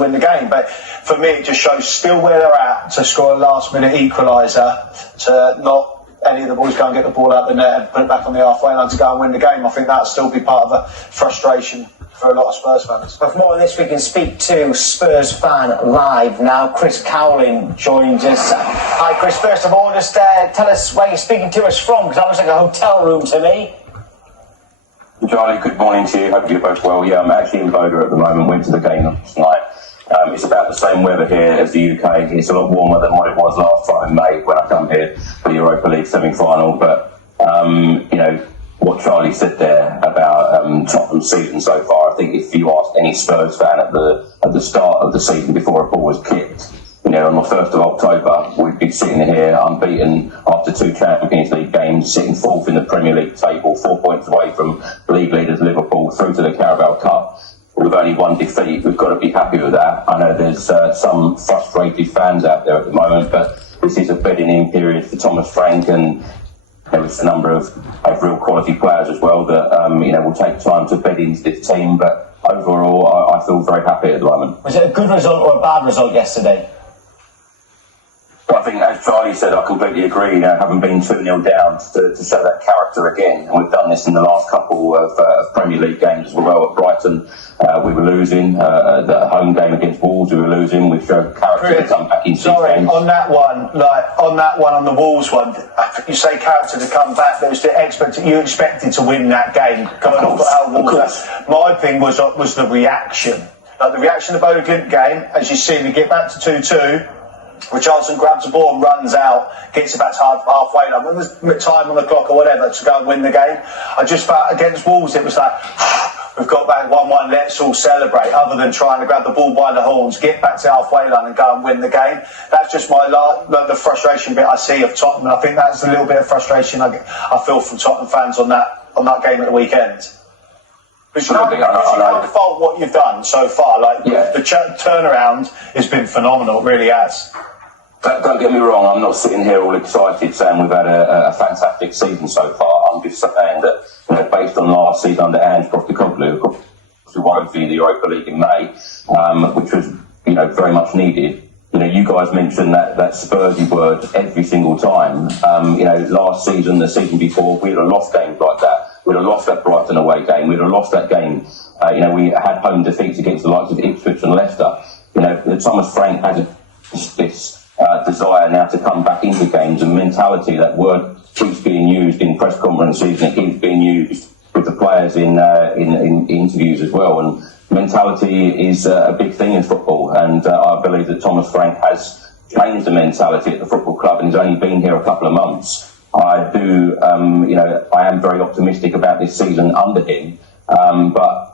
win the game. But for me, it just shows still where they're at to score a last-minute equaliser, to not any of the boys go and get the ball out the net and put it back on the halfway line to go and win the game. I think that'll still be part of the frustration for a lot of Spurs fans. But for more on this, we can speak to Spurs fan live now. Chris Cowlin joins us. Hi, Chris. First of all, just tell us where you're speaking to us from, because that looks like a hotel room to me. Charlie, good morning to you. Hope you're both well. Yeah, I'm actually in Bodø at the moment. Went to the game last night. It's about the same weather here as the UK. It's a lot warmer than what it was last time in May when I come here for the Europa League semi-final. But, you know, what Charlie said there about Tottenham's season so far, I think if you asked any Spurs fan at the start of the season before a ball was kicked, you know, on the 1st of October, we'd be sitting here unbeaten after 2 Champions League games, sitting 4th in the Premier League table, 4 points away from league leaders Liverpool, through to the Carabao Cup. With only 1 defeat, we've got to be happy with that. I know there's some frustrated fans out there at the moment, but this is a bedding-in period for Thomas Frank, and there was a number of real quality players as well that you know, will take time to bed into this team. But overall, I feel very happy at the moment. Was it a good result or a bad result yesterday? Well, I think, as Charlie said, I completely agree. You know, having been 2-0 down to show that character again, and we've done this in the last couple of Premier League games as well. At Brighton, we were losing. The home game against Wolves, we were losing. We've shown character to come back into Sorry, games. on that one, on the Wolves one, you say character to come back. There was you expected to win that game. Coming off how Wolves. My thing was the reaction. Like the reaction of the Bodø Glimt game, as you see, we get back to 2-2. Richarlison grabs the ball and runs out, gets it back to halfway line. When there's time on the clock or whatever to go and win the game, I just felt against Wolves it was like, we've got back 1-1, let's all celebrate, other than trying to grab the ball by the horns, get back to halfway line and go and win the game. That's just the frustration bit I see of Tottenham, and I think that's a little bit of frustration I feel from Tottenham fans on that game at the weekend. But you can't fault what you've done so far. Like the turnaround has been phenomenal, it really has. Don't get me wrong, I'm not sitting here all excited saying we've had a fantastic season so far. I'm just saying that, you know, based on last season under Ange Postecoglou, who won for the Europa League in May, which was, you know, very much needed. You know, you guys mentioned that Spursy word every single time. You know, last season, the season before, we'd have lost games like that. We'd have lost that Brighton away game. We'd have lost that game. You know, we had home defeats against the likes of Ipswich and Leicester. You know, Thomas Frank has this desire now to come back into games, and mentality, that word keeps being used in press conferences, and it keeps being used with the players in interviews as well. And mentality is a big thing in football, and I believe that Thomas Frank has changed the mentality at the football club, and he's only been here a couple of months. I do, you know, I am very optimistic about this season under him, but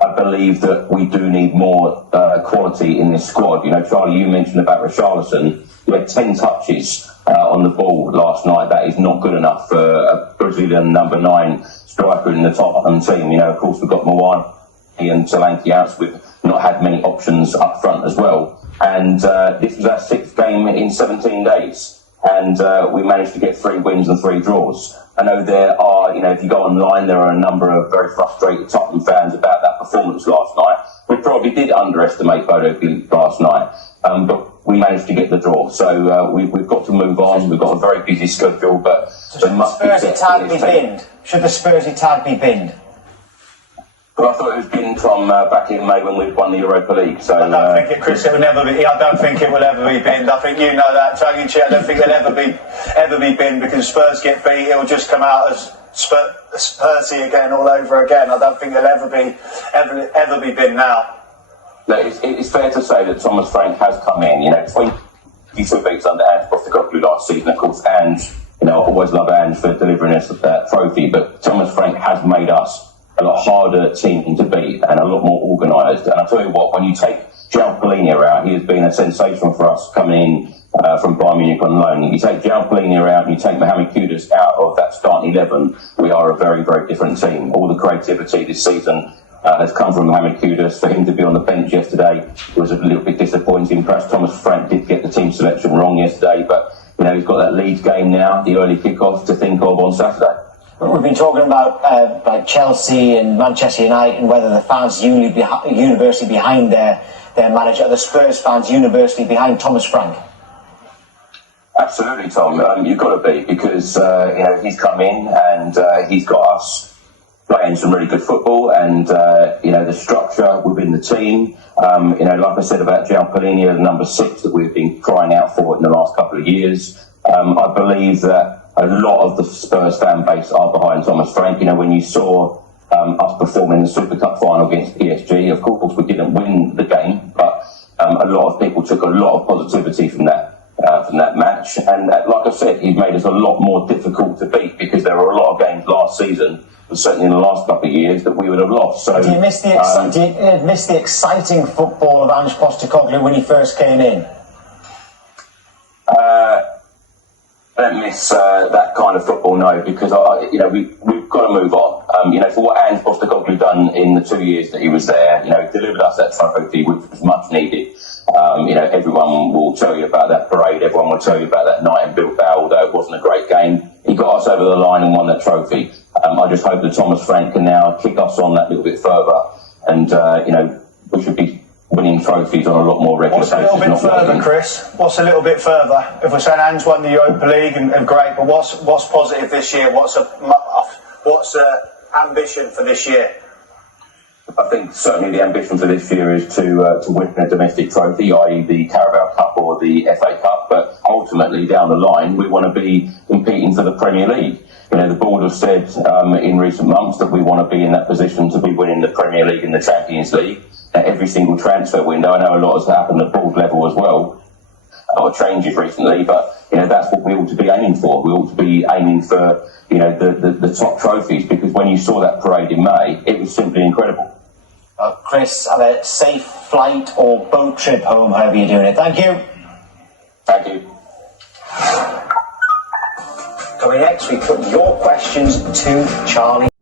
I believe that we do need more quality in this squad. You know, Charlie, you mentioned about Richarlison. He had 10 touches on the ball last night. That is not good enough for a Brazilian number 9 striker in the Tottenham team. You know, of course, we've got Mawani and Solanke out. We've not had many options up front as well. And this was our 6th game in 17 days. And we managed to get 3 wins and 3 draws. I know there are, you know, if you go online, there are a number of very frustrated Tottenham fans about that performance last night. We probably did underestimate Bodø Glimt last night, but we managed to get the draw. So we've got to move on. We've got a very busy schedule, but should the Spursy tag be binned? Should the Spursy tag be binned? Well, I thought it was binned from back in May when we won the Europa League. So I don't think Chris, it will never be. I don't think it will ever be binned. I think you know that. Tongue in cheek, I don't think it'll ever be binned, because Spurs get beat. It'll just come out as Spursy again, all over again. I don't think it'll ever be binned now. It's fair to say that Thomas Frank has come in. You know, 22 beats under Ange Postecoglou last season, of course. Ange, you know, I always love Ange for delivering us that trophy, but Thomas Frank has made us a lot harder team to beat and a lot more organised. And I tell you what, when you take Cowlin out, he has been a sensation for us coming in from Bayern Munich on loan. If you take Cowlin out and you take Mohamed Kudus out of that starting 11, we are a very, very different team. All the creativity this season has come from Mohamed Kudus. For him to be on the bench yesterday was a little bit disappointing. Perhaps Thomas Frank did get the team selection wrong yesterday, but you know, he's got that Leeds game now, the early kick-off to think of on Saturday. We've been talking about Chelsea and Manchester United and whether the fans universally behind their their manager. Are the Spurs fans universally behind Thomas Frank? Absolutely, Tom. You've got to be, because he's come in and he's got us playing some really good football, and the structure within the team. Like I said about Gianpolini, number 6 that we've been crying out for in the last couple of years. I believe that a lot of the Spurs fan base are behind Thomas Frank. When you saw us performing in the Super Cup final against PSG, of course we didn't win the game, but a lot of people took a lot of positivity from that match. And like I said, he made us a lot more difficult to beat, because there were a lot of games last season, but certainly in the last couple of years, that we would have lost. So, do you miss the exciting football of Ange Postecoglou when he first came in? Don't miss that kind of football, no, because we've got to move on. For what Ange Postecoglou done in the 2 years that he was there, delivered us that trophy, which was much needed. Everyone will tell you about that parade. Everyone will tell you about that night in Bilbao, although it wasn't a great game. He got us over the line and won that trophy. I just hope that Thomas Frank can now kick us on that little bit further, and we should be winning trophies on a lot more regular basis. What's a little bit further, Chris? What's a little bit further? If we're saying Ange won the Europa League and great, but what's positive this year? What's ambition for this year? I think certainly the ambition for this year is to win a domestic trophy, i.e. the Carabao Cup or the FA Cup, but ultimately down the line we want to be competing for the Premier League. The board have said in recent months that we want to be in that position to be winning the Premier League and the Champions League at every single transfer window. I know a lot has happened at board level as well, a lot of changes recently, but that's what we ought to be aiming for. We ought to be aiming for the top trophies, because when you saw that parade in May, it was simply incredible. Chris, have a safe flight or boat trip home, however you're doing it. Thank you. Thank you. Coming next, we put your questions to Charlie.